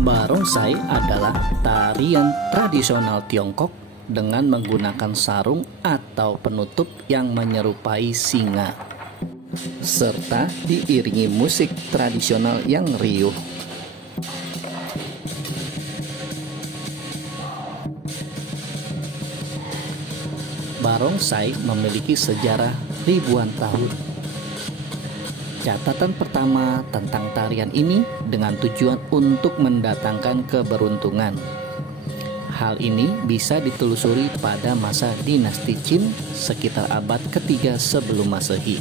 Barongsai adalah tarian tradisional Tiongkok dengan menggunakan sarung atau penutup yang menyerupai singa, serta diiringi musik tradisional yang riuh. Barongsai memiliki sejarah ribuan tahun. Catatan pertama tentang tarian ini dengan tujuan untuk mendatangkan keberuntungan. Hal ini bisa ditelusuri pada masa dinasti Qin sekitar abad ketiga sebelum Masehi.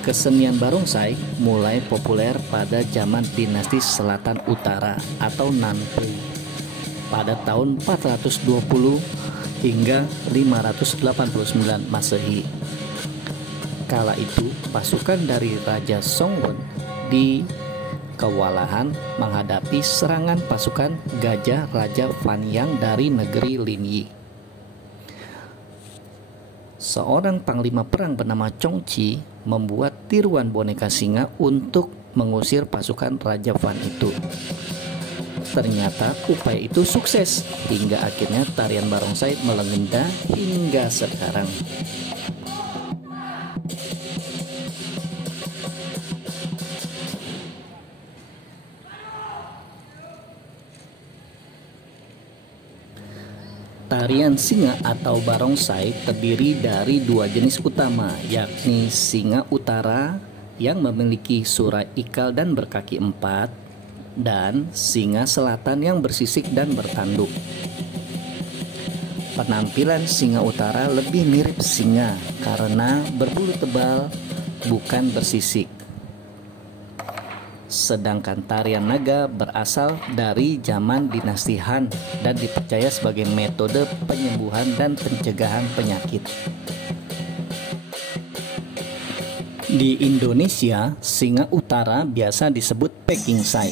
Kesenian barongsai mulai populer pada zaman dinasti Selatan Utara atau Nanpui pada tahun 420 hingga 589 Masehi. Kala itu, pasukan dari Raja Songwon di kewalahan menghadapi serangan pasukan gajah Raja Fanyang dari negeri Linyi. Seorang panglima perang bernama Chongqi membuat tiruan boneka singa untuk mengusir pasukan Raja Fan itu. Ternyata upaya itu sukses hingga akhirnya tarian barongsai melegenda hingga sekarang. Tarian singa atau barongsai terdiri dari dua jenis utama, yakni singa utara yang memiliki surai ikal dan berkaki empat, dan singa selatan yang bersisik dan bertanduk. Penampilan singa utara lebih mirip singa karena berbulu tebal, bukan bersisik. Sedangkan tarian naga berasal dari zaman dinasti Han dan dipercaya sebagai metode penyembuhan dan pencegahan penyakit. Di Indonesia, singa utara biasa disebut Pekingsai.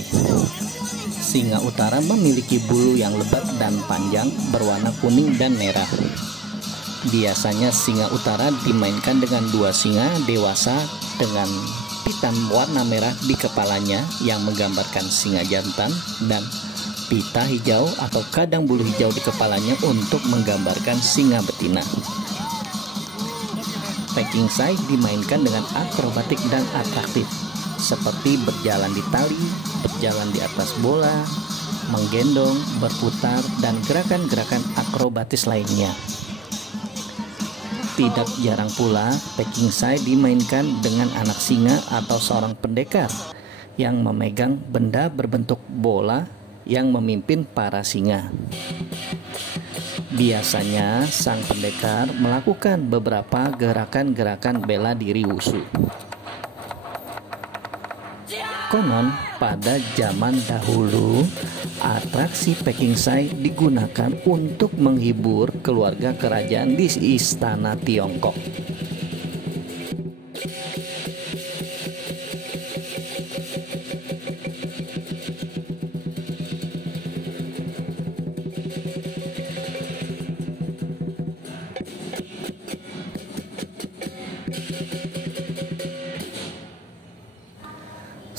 Singa utara memiliki bulu yang lebat dan panjang berwarna kuning dan merah. Biasanya singa utara dimainkan dengan dua singa dewasa dengan pita warna merah di kepalanya yang menggambarkan singa jantan dan pita hijau atau kadang bulu hijau di kepalanya untuk menggambarkan singa betina. Pekingsai dimainkan dengan akrobatik dan atraktif, seperti berjalan di tali, berjalan di atas bola, menggendong, berputar, dan gerakan-gerakan akrobatis lainnya. Tidak jarang pula, Pekingsai dimainkan dengan anak singa atau seorang pendekar yang memegang benda berbentuk bola yang memimpin para singa. Biasanya sang pendekar melakukan beberapa gerakan-gerakan bela diri wushu. Konon pada zaman dahulu, atraksi Pekingsai digunakan untuk menghibur keluarga kerajaan di istana Tiongkok.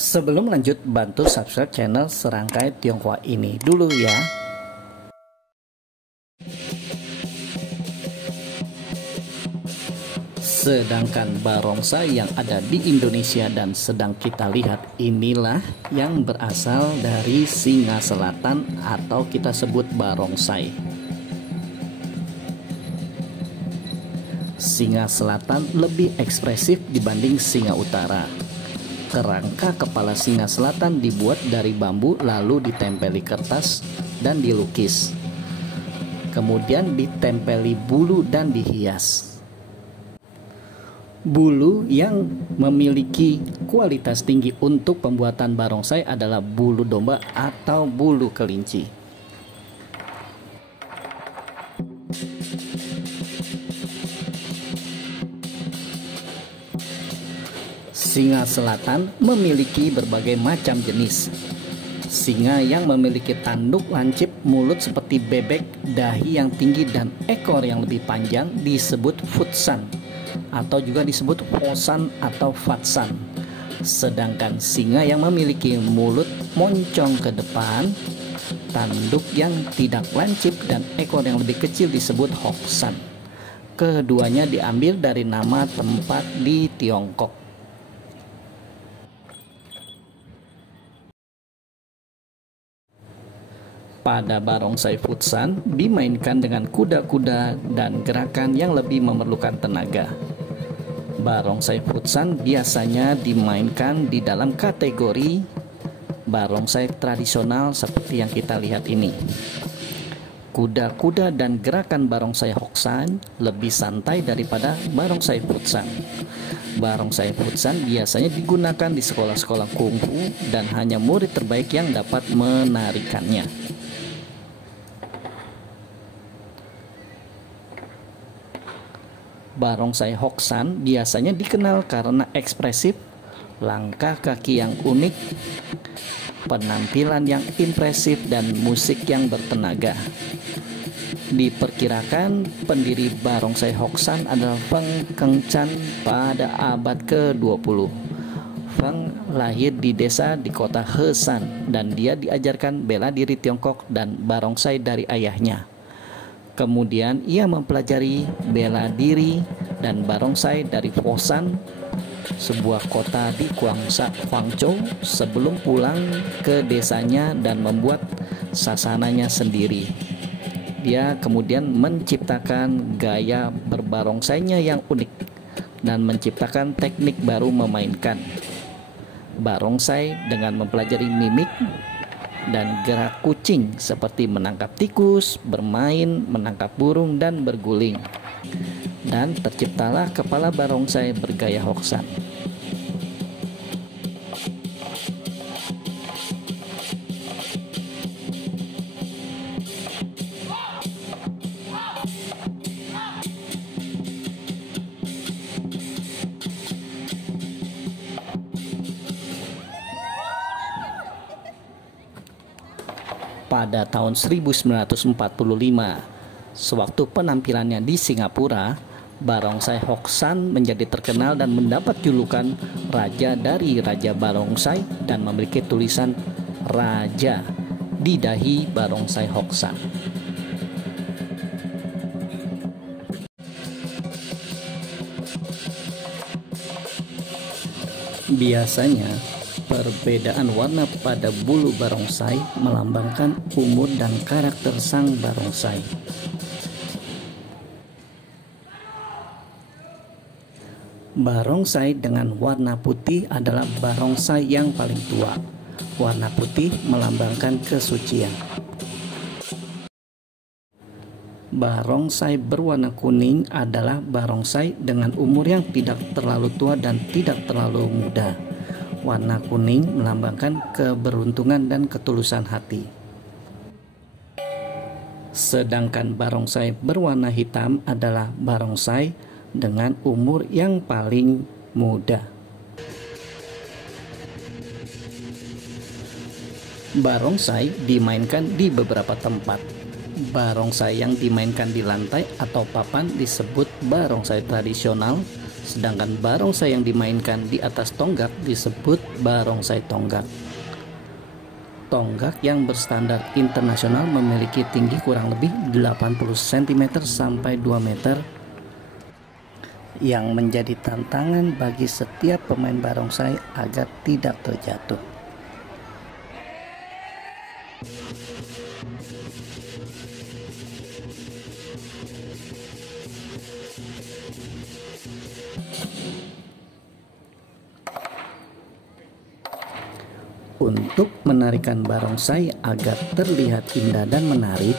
Sebelum lanjut, bantu subscribe channel Serangkai Tionghoa ini dulu ya. Sedangkan barongsai yang ada di Indonesia dan sedang kita lihat inilah yang berasal dari singa selatan atau kita sebut barongsai. Singa selatan lebih ekspresif dibanding singa utara. Kerangka kepala singa selatan dibuat dari bambu lalu ditempeli kertas dan dilukis. Kemudian ditempeli bulu dan dihias. Bulu yang memiliki kualitas tinggi untuk pembuatan barongsai adalah bulu domba atau bulu kelinci. Singa selatan memiliki berbagai macam jenis. Singa yang memiliki tanduk lancip, mulut seperti bebek, dahi yang tinggi, dan ekor yang lebih panjang disebut futsan, atau juga disebut fosan atau fatsan. Sedangkan singa yang memiliki mulut moncong ke depan, tanduk yang tidak lancip, dan ekor yang lebih kecil disebut Hoxan. Keduanya diambil dari nama tempat di Tiongkok. Pada barongsai Futsan dimainkan dengan kuda-kuda dan gerakan yang lebih memerlukan tenaga. Barongsai Futsan biasanya dimainkan di dalam kategori barongsai tradisional seperti yang kita lihat ini. Kuda-kuda dan gerakan barongsai Hoxan lebih santai daripada barongsai Futsan. Barongsai Futsan biasanya digunakan di sekolah-sekolah kungfu dan hanya murid terbaik yang dapat menarikannya. Barongsai Hoxan biasanya dikenal karena ekspresif, langkah kaki yang unik, penampilan yang impresif, dan musik yang bertenaga. Diperkirakan pendiri barongsai Hoxan adalah Feng Kengchan pada abad ke-20. Feng lahir di desa di kota Hesan dan dia diajarkan bela diri Tiongkok dan barongsai dari ayahnya. Kemudian ia mempelajari bela diri dan barongsai dari Foshan, sebuah kota di Guangzhou, sebelum pulang ke desanya dan membuat sasananya sendiri. Dia kemudian menciptakan gaya berbarongsainya yang unik dan menciptakan teknik baru memainkan barongsai dengan mempelajari mimik dan gerak kucing seperti menangkap tikus, bermain, menangkap burung, dan berguling. Dan terciptalah kepala barongsai bergaya Hoxan. Pada tahun 1945, sewaktu penampilannya di Singapura, barongsai Hoxan menjadi terkenal dan mendapat julukan raja dari raja barongsai dan memiliki tulisan raja di dahi barongsai Hoxan. Biasanya perbedaan warna pada bulu barongsai melambangkan umur dan karakter sang barongsai. Barongsai dengan warna putih adalah barongsai yang paling tua. Warna putih melambangkan kesucian. Barongsai berwarna kuning adalah barongsai dengan umur yang tidak terlalu tua dan tidak terlalu muda. Warna kuning melambangkan keberuntungan dan ketulusan hati. Sedangkan barongsai berwarna hitam adalah barongsai dengan umur yang paling muda. Barongsai dimainkan di beberapa tempat. Barongsai yang dimainkan di lantai atau papan disebut barongsai tradisional, sedangkan barongsai yang dimainkan di atas tonggak disebut barongsai tonggak. Tonggak yang berstandar internasional memiliki tinggi kurang lebih 80 cm sampai 2 meter, yang menjadi tantangan bagi setiap pemain barongsai agar tidak terjatuh. Untuk menarikan barongsai agar terlihat indah dan menarik,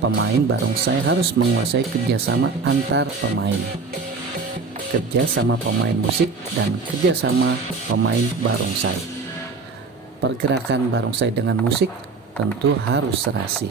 pemain barongsai harus menguasai kerjasama antar pemain, kerjasama pemain musik, dan kerjasama pemain barongsai. Pergerakan barongsai dengan musik tentu harus serasi.